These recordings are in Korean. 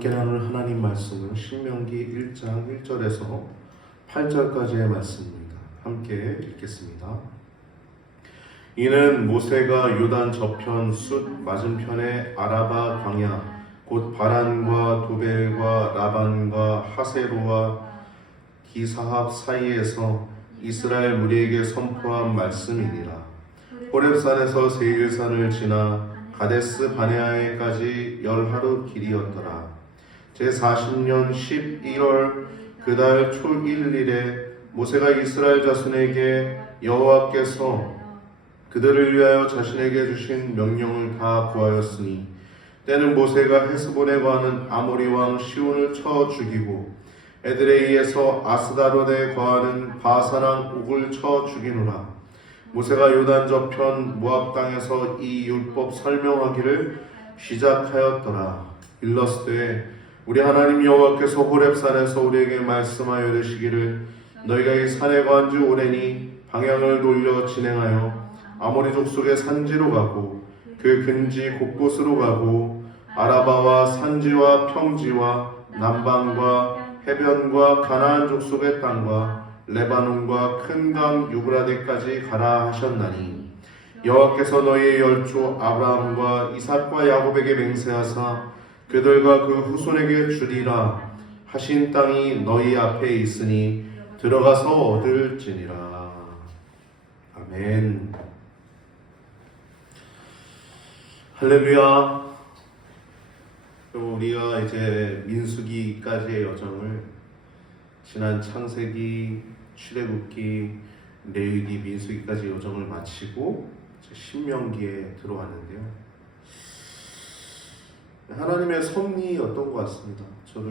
함께 나눌 하나님 말씀은 신명기 1장 1절에서 8절까지의 말씀입니다. 함께 읽겠습니다. 이는 모세가 요단 저편 숫 맞은편의 아라바 광야 곧 바란과 도벨과 라반과 하세로와 기사합 사이에서 이스라엘 무리에게 선포한 말씀이니라. 호렙산에서 세일산을 지나 가데스 바네아에까지 10하루 길이었더라. 제40년 11월 그달 초 1일에 모세가 이스라엘 자손에게 여호와께서 그들을 위하여 자신에게 주신 명령을 다 구하였으니 때는 모세가 헤스본에 거하는 아모리 왕 시온을 쳐 죽이고 에드레이에서 아스다롯에 거하는 바사랑 옥을 쳐 죽이노라. 모세가 요단 저편 모압 땅에서 이 율법 설명하기를 시작하였더라. 일러스되 우리 하나님 여호와께서 호렙산에서 우리에게 말씀하여 이르시기를 너희가 이 산에 거한 지 오래니 방향을 돌려 진행하여 아모리 족속의 산지로 가고 그 근지 곳곳으로 가고 아라바와 산지와 평지와 남방과 해변과 가나안 족속의 땅과 레바논과 큰 강 유브라데까지 가라 하셨나니 여호와께서 너희의 열조 아브라함과 이삭과 야곱에게 맹세하사 그들과 그 후손에게 주리라 하신 땅이 너희 앞에 있으니 들어가서 얻을지니라. 아멘. 할렐루야. 우리가 이제 민수기까지의 여정을 지난 창세기, 출애굽기, 레위기, 민수기까지 여정을 마치고 신명기에 들어왔는데요. 하나님의 섭리였던 것 같습니다. 저도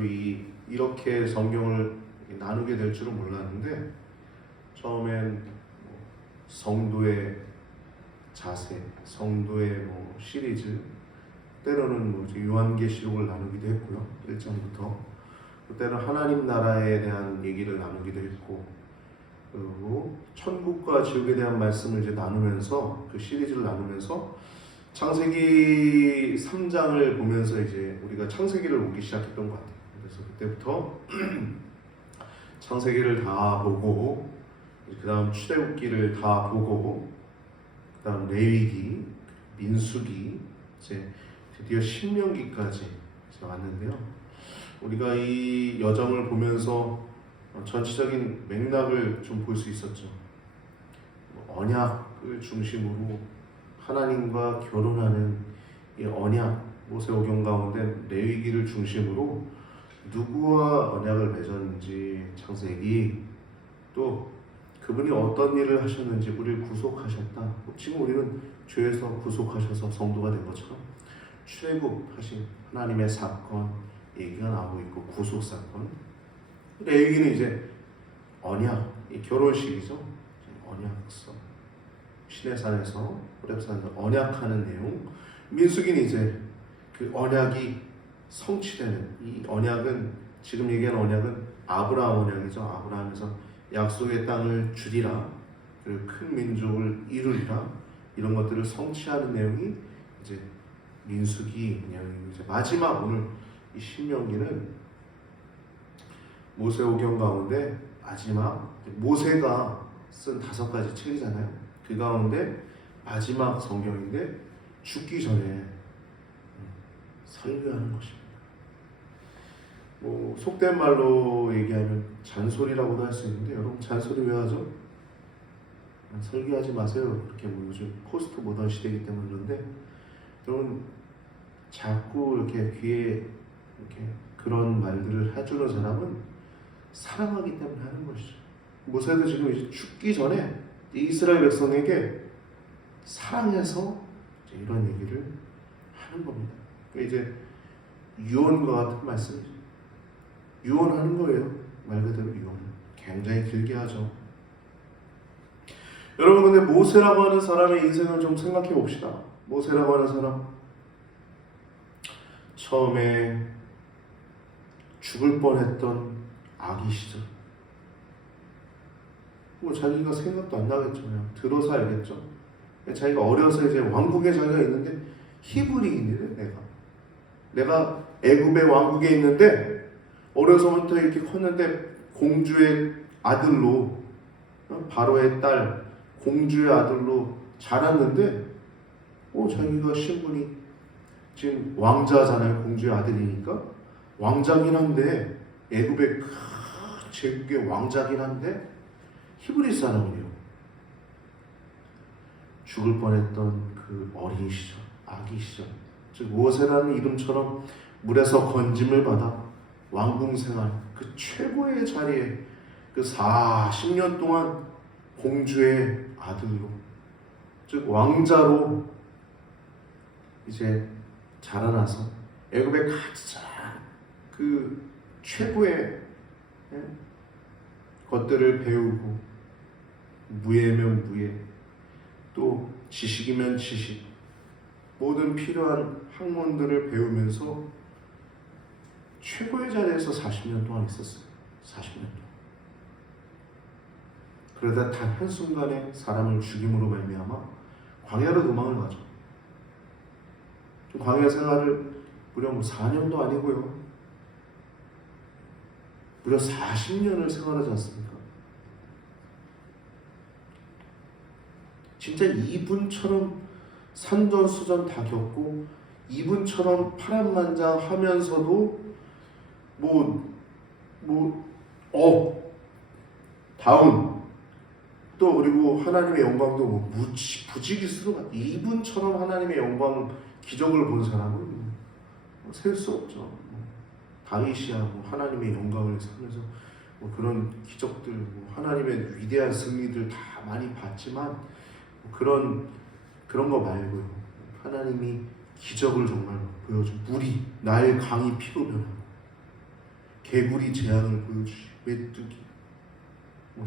이렇게 성경을 나누게 될 줄은 몰랐는데 처음엔 성도의 자세, 성도의 시리즈, 때로는 요한계시록을 나누기도 했고요. 1장부터 때는 하나님 나라에 대한 얘기를 나누기도 했고, 그리고 천국과 지옥에 대한 말씀을 이제 나누면서 그 시리즈를 나누면서 창세기 3장을 보면서 이제 우리가 창세기를 보기 시작했던 것 같아요. 그래서 그때부터 창세기를 다 보고, 그 다음 출애굽기를 다 보고, 그 다음 레위기, 민수기, 이제 드디어 신명기까지 왔는데요. 우리가 이 여정을 보면서 전체적인 맥락을 좀 볼 수 있었죠. 언약을 중심으로 하나님과 결혼하는 이 언약, 모세오경 가운데 레위기를 중심으로 누구와 언약을 맺었는지 창세기, 또 그분이 어떤 일을 하셨는지 우리를 구속하셨다. 지금 우리는 죄에서 구속하셔서 성도가 된 것처럼 출애굽하신 하나님의 사건 얘기가 나오고 있고, 구속 사건. 레위기는 이제 언약, 결혼식이죠. 언약서, 시내산에서 호렙산에서 언약하는 내용. 민수기는 이제 그 언약이 성취되는, 이 언약은, 지금 얘기하는 언약은 아브라함 언약이죠. 아브라함에서 약속의 땅을 주리라, 그리고 큰 민족을 이루리라, 이런 것들을 성취하는 내용이 이제 민수기 내용이고, 이제 마지막 오늘 이 신명기는 모세오경 가운데 마지막, 모세가 쓴 5가지 책이잖아요. 그 가운데 마지막 성경인데 죽기 전에 설교하는 것입니다. 속된 말로 얘기하면 잔소리라고도 할 수 있는데, 여러분 잔소리 왜 하죠? 설교하지 마세요. 그렇게 요즘 포스트 모던 시대이기 때문에 그런데, 여러분 자꾸 이렇게 귀에 이렇게 그런 말들을 해주는 사람은 사랑하기 때문에 하는 것이죠. 모세도 지금 이제 죽기 전에 이스라엘 백성에게 사랑해서 이런 얘기를 하는 겁니다. 그러니까 이제 유언과 같은 말씀이죠. 유언하는 거예요. 말 그대로 유언. 굉장히 길게 하죠. 여러분, 근데 모세라고 하는 사람의 인생을 좀 생각해 봅시다. 모세라고 하는 사람, 처음에 죽을 뻔했던 아기 시절, 자기가 생각도 안 나겠죠. 그냥 들어서 알겠죠. 자기가 어려서 이제 왕궁에 자기가 있는데 히브리인이래. 내가 애굽의 왕국에 있는데 어려서부터 이렇게 컸는데 공주의 아들로, 바로의 딸 공주의 아들로 자랐는데 자기가 신분이 지금 왕자잖아요. 공주의 아들이니까 왕자긴 한데, 애굽의 큰 제국의 왕자긴 한데 히브리 사람이에요. 죽을 뻔했던 그 어린 시절, 아기 시절, 즉 모세라는 이름처럼 물에서 건짐을 받아 왕궁 생활 그 최고의 자리에 그 40년 동안 공주의 아들로, 즉 왕자로 이제 자라나서 애굽의 가장 그 최고의 것들을 배우고, 무예면 무예, 또 지식이면 지식, 모든 필요한 학문들을 배우면서 최고의 자리에서 40년 동안 있었어요. 40년 동안. 그러다 단 한순간에 사람을 죽임으로 말미암아 광야로 도망을 가죠. 광야 생활을 무려 4년도 아니고요, 무려 40년을 생활하지 않습니까? 진짜 이분처럼 산전수전 다 겪고, 이분처럼 파란만장하면서도 다운, 또 그리고 하나님의 영광도 부지기수로, 이분처럼 하나님의 영광 기적을 본 사람은 셀 수 없죠. 다윗이야 하나님의 영광을 살면서 그런 기적들, 하나님의 위대한 승리들 다 많이 봤지만 그런 거 말고요, 하나님이 기적을 정말 보여줘. 물이 나의 강이 피로 변하고, 개구리 재앙을 보여주시, 메뚜기,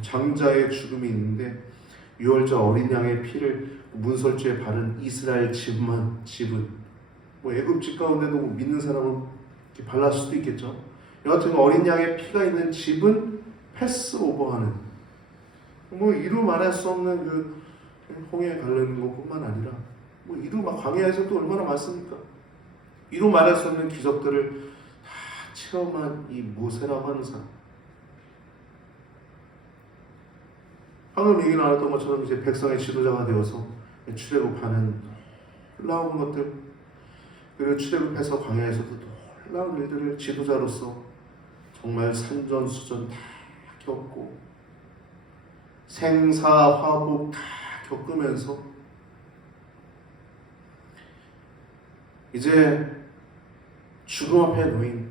장자의 죽음이 있는데 유월절 어린 양의 피를 문설주에 바른 이스라엘 집은 애굽 집 가운데도 믿는 사람은 이렇게 발랐을 수도 있겠죠. 여하튼 어린 양의 피가 있는 집은 패스오버하는, 이루 말할 수 없는 그 홍해 가르는 것뿐만 아니라 이루 광야에서 또 얼마나 많습니까? 이루 말할 수 없는 기적들을 다 체험한 이 모세라고 하는 사람. 방금 얘기 나눴던 것처럼 이제 백성의 지도자가 되어서 출애굽하는 놀라운 것들, 그리고 출애굽해서 광야에서도 놀라운 일들을 지도자로서 정말 산전수전 다 겪고, 생사화복 다 겪으면서 이제 죽음 앞에 놓인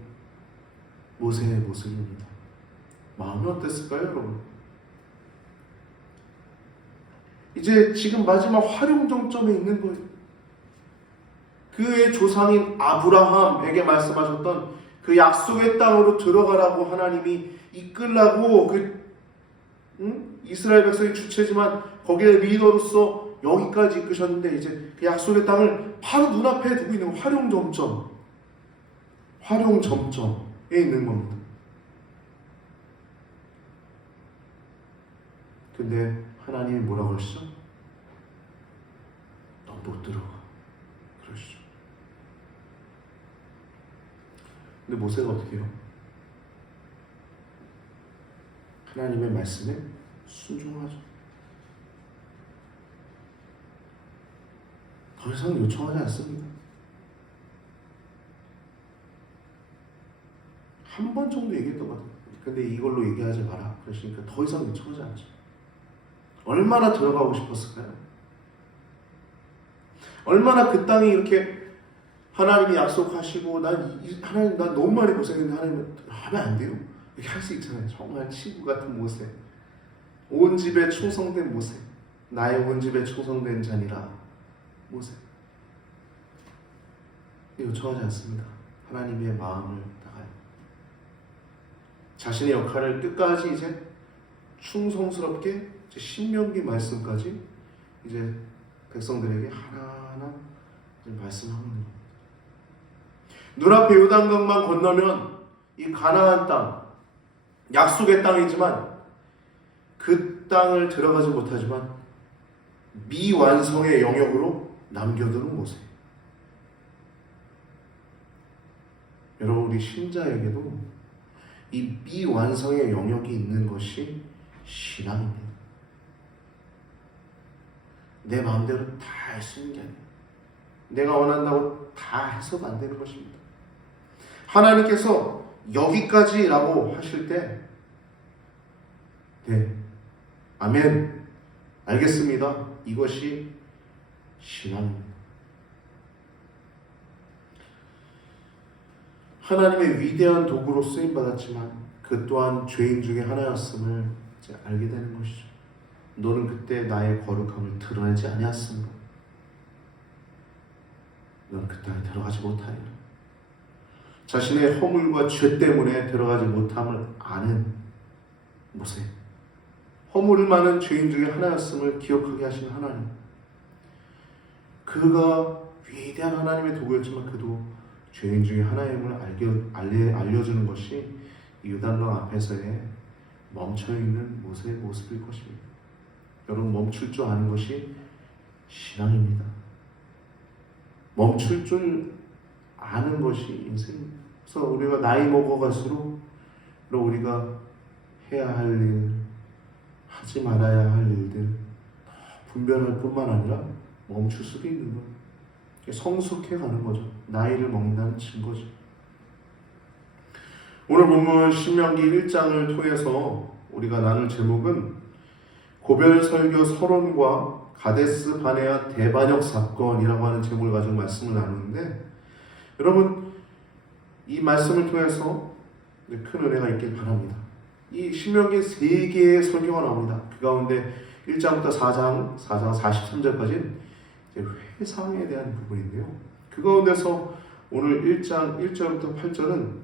모세의 모습입니다. 마음이 어땠을까요, 여러분? 이제 지금 마지막 활용정점에 있는 거예요. 그의 조상인 아브라함에게 말씀하셨던 그 약속의 땅으로 들어가라고 하나님이 이끌라고 이스라엘 백성의 주체지만 거기에 리더로서 여기까지 이끄셨는데, 이제 그 약속의 땅을 바로 눈앞에 두고 있는 활용점점에 있는 겁니다. 근데 하나님이 뭐라고 하시죠? 너 못 들어가 그러시죠. 근데 모세가 어떻게 해요? 하나님의 말씀에 순종하죠. 더 이상 요청하지 않습니다. 한 번 정도 얘기했던 것 같아요. 근데 이걸로 얘기하지 마라 그러시니까 더 이상 요청하지 않죠. 얼마나 들어가고 싶었을까요? 얼마나 그 땅이 이렇게 하나님이 약속하시고, 하나님 난 너무 많이 고생했는데 하나님 하면 안 돼요? 이렇게 할 수 있잖아요. 정말 친구 같은 모세, 온 집에 충성된 모세, 나의 온 집에 충성된 자니라 모세. 요청하지 않습니다. 하나님의 마음을 다하여 자신의 역할을 끝까지 이제 충성스럽게 신명기 말씀까지 이제 백성들에게 하나하나 말씀하는 겁니다. 눈앞에 요단강만 건너면 이 가나안 땅, 약속의 땅이지만 그 땅을 들어가지 못하지만 미완성의 영역으로 남겨두는 모세. 여러분, 우리 신자에게도 이 미완성의 영역이 있는 것이 신앙입니다. 내 마음대로 다 할 수 있는 게 아니에요. 내가 원한다고 다 해서도 안 되는 것입니다. 하나님께서 여기까지라고 하실 때, 네, 아멘, 알겠습니다, 이것이 신앙입니다. 하나님의 위대한 도구로 쓰임받았지만 그 또한 죄인 중에 하나였음을 이제 알게 되는 것이죠. 너는 그때 나의 거룩함을 드러내지 아니하였으므로 너는 그 땅에 들어가지 못하리라. 자신의 허물과 죄 때문에 들어가지 못함을 아는 모세, 허물 많은 죄인 중에 하나였음을 기억하게 하신 하나님, 그가 위대한 하나님의 도구였지만 그도 죄인 중에 하나임을 알려주는 것이 요단강 앞에서의 멈춰있는 모세의 모습일 것입니다. 여러분, 멈출 줄 아는 것이 신앙입니다. 멈출 줄 아는 것이 인생입니다. 그래서 우리가 나이 먹어갈수록 우리가 해야 할 일, 하지 말아야 할 일들 분별할 뿐만 아니라 멈출 수도 있는 거예요. 성숙해가는 거죠. 나이를 먹는다는 증거죠. 오늘 본문 신명기 1장을 통해서 우리가 나눌 제목은 고별설교 서론과 가데스 바네아 대반역 사건이라고 하는 제목을 가지고 말씀을 나누는데, 여러분, 이 말씀을 통해서 큰 은혜가 있길 바랍니다. 이 신명기 3개의 설교가 나옵니다. 그 가운데 1장부터 4장 43절까지 회상에 대한 부분인데요. 그 가운데서 오늘 1장 1절부터 8절은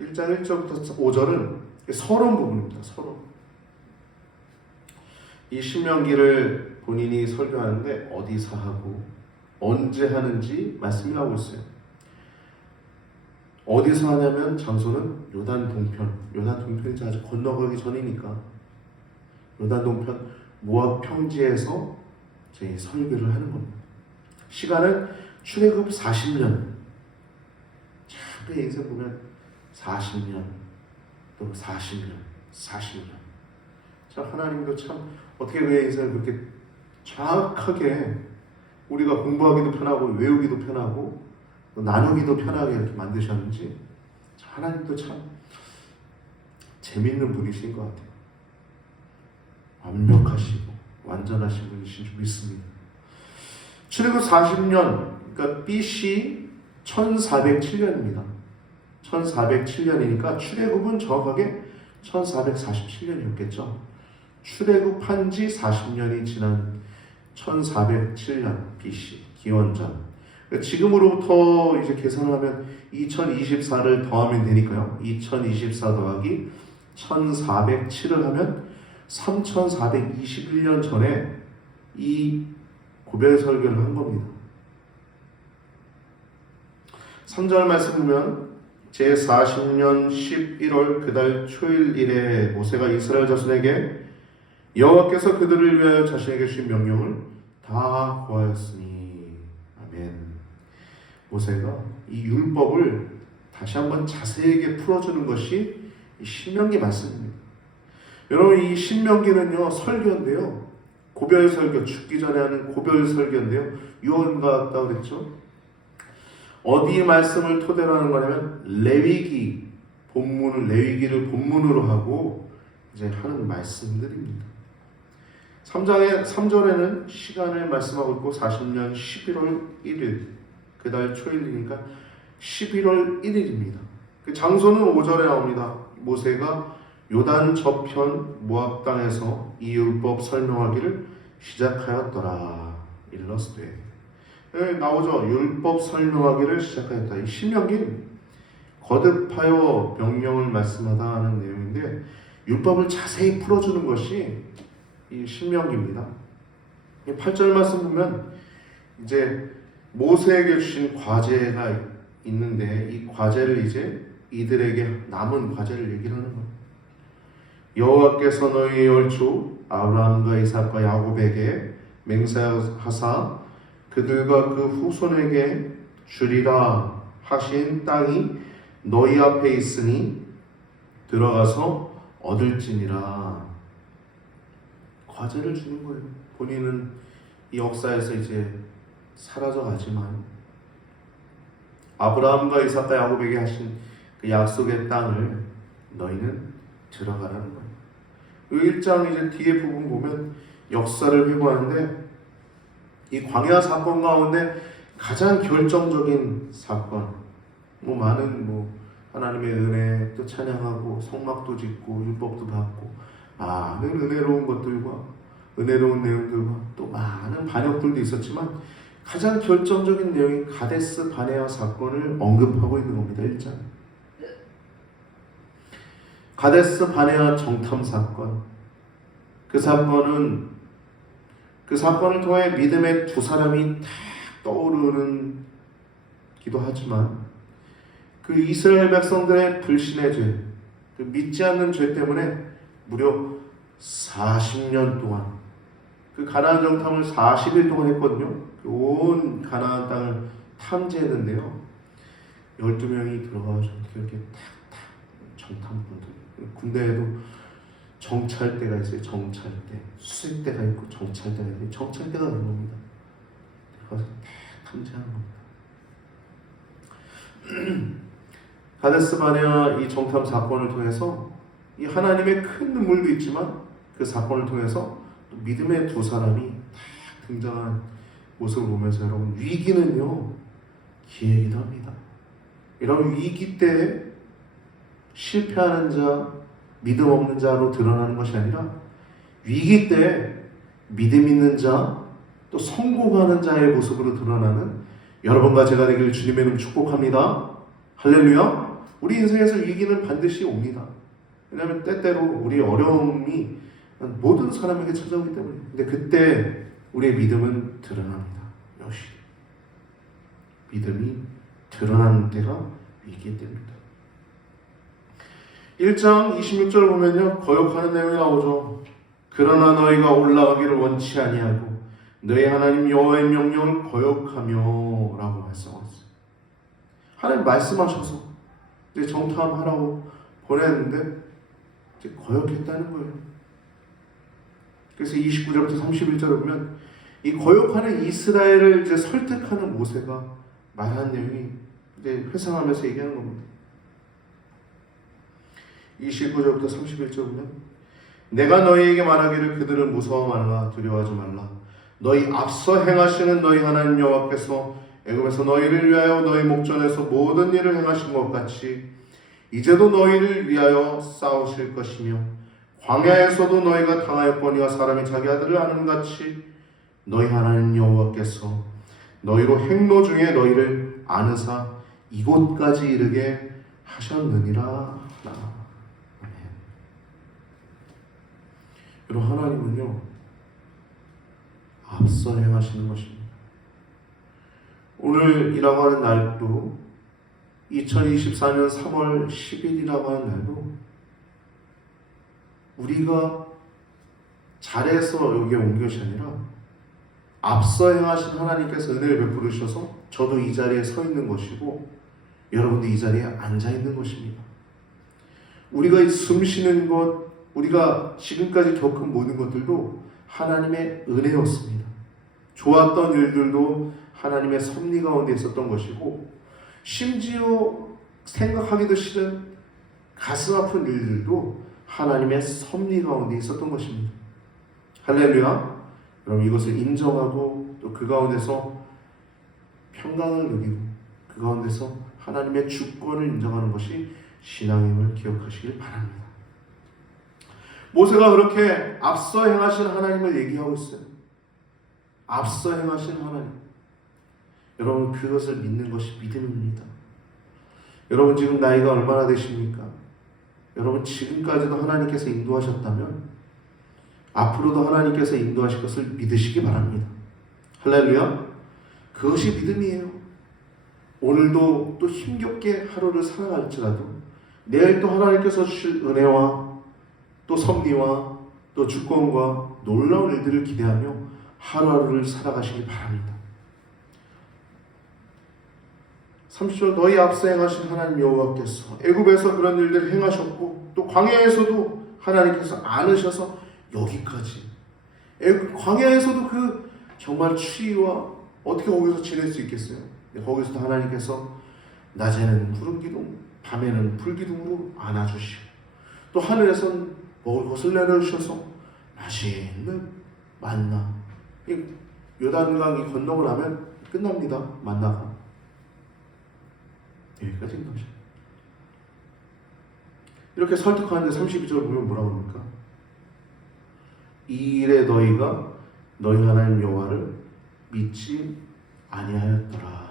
1장 1절부터 5절은 서론 부분입니다. 서론. 이 신명기를 본인이 설교하는데 어디서 하고 언제 하는지 말씀이 나오고 있어요. 어디서 하냐면 장소는 요단 동편. 요단 동편이 아직 건너가기 전이니까 요단 동편 모압 평지에서 저희 설교를 하는 겁니다. 시간은 출애굽 40년. 참, 그 인생 보면 40년, 또 40년. 참, 하나님도 참 어떻게 그의 인생을 그렇게 정확하게 우리가 공부하기도 편하고 외우기도 편하고 또 나누기도 편하게 이렇게 만드셨는지, 하나님도 참 재밌는 분이신 것 같아요. 완벽하시고 완전하신 분이신 줄 믿습니다. 출애굽 40년, 그러니까 BC 1407년입니다. 1407년이니까 출애굽은 정확하게 1447년이었겠죠. 출애굽한 지 40년이 지난 1407년 BC, 기원전. 지금으로부터 이제 계산하면 2024를 더하면 되니까요. 2024 더하기 1407을 하면 3421년 전에 이 고별 설교를 한 겁니다. 3절 말씀 보면 제40년 11월 그달 초일일에 모세가 이스라엘 자손에게 여호와께서 그들을 위하여 자신에게 주신 명령을 다 고하였으니. 아멘. 모세가 이 율법을 다시 한번 자세하게 풀어주는 것이 이 신명기 말씀입니다. 여러분, 이 신명기는요 설교인데요, 고별 설교, 죽기 전에 하는 고별 설교인데요, 유언 같다고 그랬죠. 어디 말씀을 토대로 하는 거냐면 레위기 본문을, 레위기를 본문으로 하고 이제 하는 말씀들입니다. 3절에는 시간을 말씀하고 있고 40년 11월 1일, 그달 초일이니까 11월 1일입니다. 그 장소는 5절에 나옵니다. 모세가 요단 저편 모압 땅에서 이 율법 설명하기를 시작하였더라. 일러스트에 나오죠. 율법 설명하기를 시작하였다. 이 신명기는 거듭하여 명령을 말씀하다 하는 내용인데, 율법을 자세히 풀어주는 것이 이 신명기입니다. 8절 말씀 보면 이제 모세에게 주신 과제가 있는데, 이 과제를 이제 이들에게 남은 과제를 얘기를 하는 거예요. 여호와께서 너희의 열조 아브라함과 이삭과 야곱에게 맹세하사 그들과 그 후손에게 주리라 하신 땅이 너희 앞에 있으니 들어가서 얻을지니라. 과제를 주는 거예요. 본인은 이 역사에서 이제 사라져 가지만 아브라함과 이삭과 야곱에게 하신 그 약속의 땅을 너희는 들어가라는 거예요. 그 1장 이제 뒤에 부분 보면 역사를 회고하는데 이 광야 사건 가운데 가장 결정적인 사건, 많은 하나님의 은혜 또 찬양하고 성막도 짓고 율법도 받고 많은 은혜로운 것들과 은혜로운 내용들과 또 많은 반역들도 있었지만 가장 결정적인 내용이 가데스 바네아 사건을 언급하고 있는 겁니다. 1장. 가데스 바네아 정탐 사건. 그 사건을 통해 믿음의 두 사람이 탁 떠오르는 기도 하지만 그 이스라엘 백성들의 불신의 죄, 그 믿지 않는 죄 때문에 무려 40년 동안 그 가나안 정탐을 40일 동안 했거든요. 온 가나안 땅을 탐지했는데요. 12명이 들어가서 이렇게 탁탁 정탐꾼들, 군대에도 정찰대가 있어요. 정찰대, 수색대가 있고 정찰대가 있고 정찰대가 있는 겁니다. 들어가서 탁 탐지하는 겁니다. 가데스 바네아 이 정탐 사건을 통해서 이 하나님의 큰 눈물도 있지만 그 사건을 통해서 믿음의 두 사람이 딱 등장한 모습을 보면서 여러분, 위기는요 기회이기도 합니다. 여러분, 위기 때 실패하는 자, 믿음 없는 자로 드러나는 것이 아니라 위기 때 믿음 있는 자, 또 성공하는 자의 모습으로 드러나는 여러분과 제가 되기를 주님의 이름 축복합니다. 할렐루야. 우리 인생에서 위기는 반드시 옵니다. 왜냐하면 때때로 우리 어려움이 모든 사람에게 찾아오기 때문에. 근데 그때 우리의 믿음은 드러납니다. 역시 믿음이 드러나는 때가 위기 때입니다. 1장 26절 보면요, 거역하는 내용이 나오죠. 그러나 너희가 올라가기를 원치 아니하고 너희 하나님 여호와의 명령을 거역하며 라고 말씀하셨어요. 하나님 말씀하셔서 이제 정탐하라고 보냈는데 이제 거역했다는 거예요. 그래서 29절부터 31절을 보면 이 거역하는 이스라엘을 이제 설득하는 모세가 말하는 내용이 이제 회상하면서 얘기하는 겁니다. 29절부터 31절 보면 내가 너희에게 말하기를 그들을 무서워 말라 두려워하지 말라 너희 앞서 행하시는 너희 하나님 여호와께서 애굽에서 너희를 위하여 너희 목전에서 모든 일을 행하신 것 같이 이제도 너희를 위하여 싸우실 것이며 광야에서도 너희가 당하였거니와 사람이 자기 아들을 아는 같이 너희 하나님 여호와께서 너희로 행로 중에 너희를 아느사 이곳까지 이르게 하셨느니라. 여러분, 하나님은요 앞서 행하시는 것입니다. 오늘이라고 하는 날도 2024년 3월 10일이라고 하는 날도 우리가 잘해서 여기에 온 것이 아니라 앞서 행하신 하나님께서 은혜를 베풀으셔서 저도 이 자리에 서 있는 것이고 여러분도 이 자리에 앉아 있는 것입니다. 우리가 숨 쉬는 것, 우리가 지금까지 겪은 모든 것들도 하나님의 은혜였습니다. 좋았던 일들도 하나님의 섭리 가운데 있었던 것이고 심지어 생각하기도 싫은 가슴 아픈 일들도 하나님의 섭리 가운데 있었던 것입니다. 할렐루야. 여러분, 이것을 인정하고 또 그 가운데서 평강을 누리고 그 가운데서 하나님의 주권을 인정하는 것이 신앙임을 기억하시길 바랍니다. 모세가 그렇게 앞서 행하신 하나님을 얘기하고 있어요. 앞서 행하신 하나님. 여러분, 그것을 믿는 것이 믿음입니다. 여러분, 지금 나이가 얼마나 되십니까? 여러분, 지금까지도 하나님께서 인도하셨다면 앞으로도 하나님께서 인도하실 것을 믿으시기 바랍니다. 할렐루야. 그것이 믿음이에요. 오늘도 또 힘겹게 하루를 살아갈지라도 내일 또 하나님께서 주실 은혜와 또 섭리와 또 주권과 놀라운 일들을 기대하며 하루하루를 살아가시기 바랍니다. 30절 너희 앞서 행하신 하나님 여호와께서 애굽에서 그런 일들을 행하셨고 또 광야에서도 하나님께서 안으셔서 여기까지 광야에서도 그 정말 추위와 어떻게 거기서 지낼 수 있겠어요? 거기서도 하나님께서 낮에는 구름 기둥, 밤에는 불 기둥으로 안아주시고 또 하늘에선 먹을 것을 내려주셔서 맛있는 만나. 요단강이 건너고 나면 끝납니다. 만나가 여기까지인 거죠. 이렇게 설득하는데 32절 보면 뭐라고 합니까? 이 일에 너희가 너희 하나님 여호와를 믿지 아니하였더라.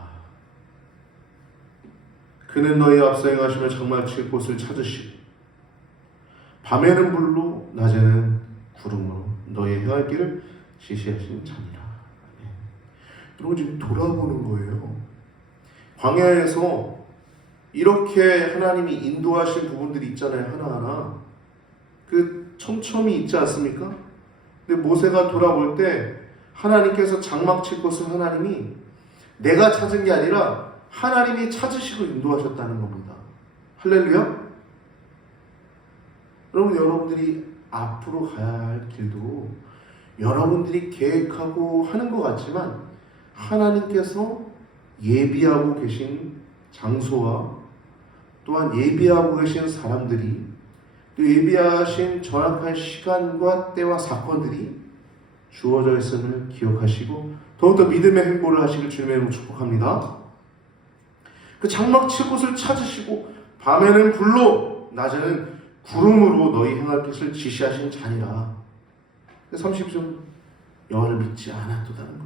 그는 너희 앞서 행하시며 정말 칠 곳을 찾으시고 밤에는 불로 낮에는 구름으로 너희 행할 길을 지시하시는 자니라. 여러분 지금 돌아보는 거예요. 광야에서 이렇게 하나님이 인도하신 부분들이 있잖아요. 하나하나 그 촘촘히 있지 않습니까? 근데 모세가 돌아볼 때 하나님께서 장막 칠 것을 하나님이 내가 찾은 게 아니라 하나님이 찾으시고 인도하셨다는 겁니다. 할렐루야. 여러분들이 앞으로 가야 할 길도 여러분들이 계획하고 하는 것 같지만 하나님께서 예비하고 계신 장소와 또한 예비하고 계신 사람들이 또 예비하신 정확한 시간과 때와 사건들이 주어져 있음을 기억하시고 더욱더 믿음의 행보를 하시길 주님의 이름으로 축복합니다. 그 장막 칠 곳을 찾으시고 밤에는 불로 낮에는 구름으로 너희 행할 것을 지시하신 자니라. 30절 여호와를 믿지 않았도다는 것.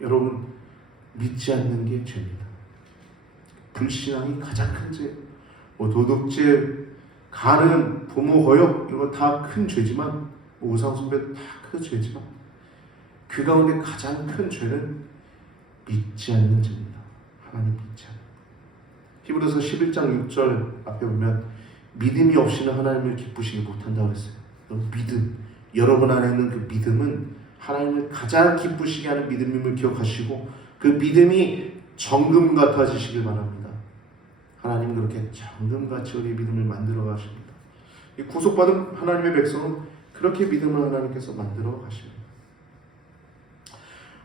여러분 믿지 않는 게 죄입니다. 불신앙이 가장 큰 죄. 도둑질, 가늠, 부모 거역 이거 다 큰 죄지만 우상숭배 다 큰 죄지만 그 가운데 가장 큰 죄는 믿지 않는 죄입니다. 하나님 믿지 않는. 히브리서 11장 6절 앞에 보면 믿음이 없이는 하나님을 기쁘시게 못한다고 했어요. 믿음, 여러분 안에 있는 그 믿음은 하나님을 가장 기쁘시게 하는 믿음임을 기억하시고 그 믿음이 정금 같아지시길 바랍니다. 하나님 그렇게 정금같이 우리의 믿음을 만들어 가십니다. 이 구속받은 하나님의 백성은 그렇게 믿음을 하나님께서 만들어 가십니다.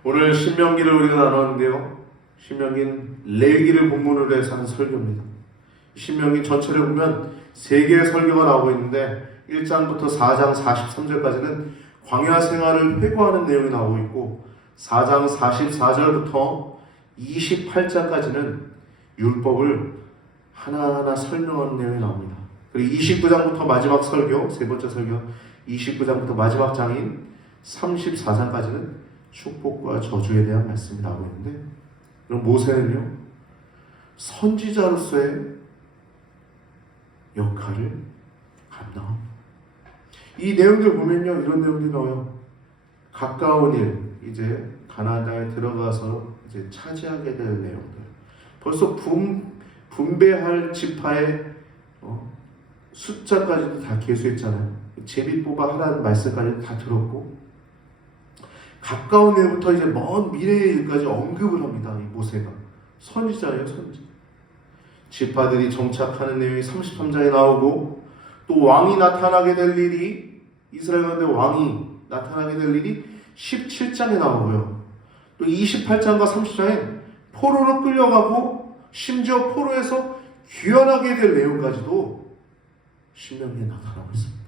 오늘 신명기를 우리가 나눴는데요. 신명기는 레위기를 본문으로 해서 하는 설교입니다. 신명기 전체를 보면 3개의 설교가 나오고 있는데 1장부터 4장 43절까지는 광야 생활을 회고하는 내용이 나오고 있고 4장 44절부터 28장까지는 율법을 하나하나 설명하는 내용이 나옵니다. 그리고 29장부터 마지막 설교, 세 번째 설교 29장부터 마지막 장인 34장까지는 축복과 저주에 대한 말씀이 나오고 있는데 그럼 모세는요 선지자로서의 역할을 감당합니다. 이 내용들 보면요 이런 내용들이 나와요. 가까운 일, 이제 가나안 땅에 들어가서 이제 차지하게 될 내용들. 벌써 분배할 지파의 숫자까지도 다 계수했잖아요. 제비 뽑아 하라는 말씀까지 다 들었고 가까운 일부터 이제 먼 미래의 일까지 언급을 합니다. 이 모세가 선지자예요, 선지. 지파들이 정착하는 내용이 33장에 나오고 또 왕이 나타나게 될 일이 이스라엘 가운데 왕이 나타나게 될 일이 17장에 나오고요. 또 28장과 30장에 포로로 끌려가고 심지어 포로에서 귀환하게 될 내용까지도 신명기에 나타나고 있습니다.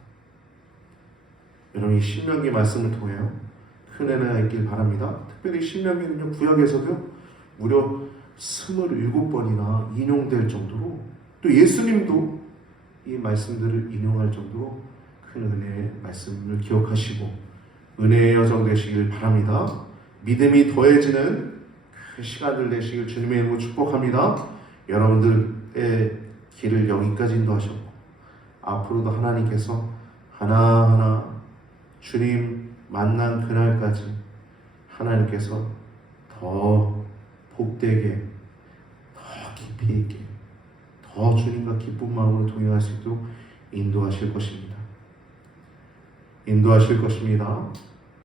여러분 이 신명기 말씀을 통해요. 큰 은혜가 있길 바랍니다. 특별히 신명기는요 구약에서도 무려 27번이나 인용될 정도로 또 예수님도 이 말씀들을 인용할 정도로 큰 은혜의 말씀을 기억하시고 은혜의 여정 되시길 바랍니다. 믿음이 더해지는 그 시간들 되시길 주님의 이름으로 축복합니다. 여러분들의 길을 여기까지 인도하셨고 앞으로도 하나님께서 하나하나 주님 만난 그날까지 하나님께서 더 복되게 더 깊이 있게 더 주님과 기쁜 마음으로 동행할 수 있도록 인도하실 것입니다.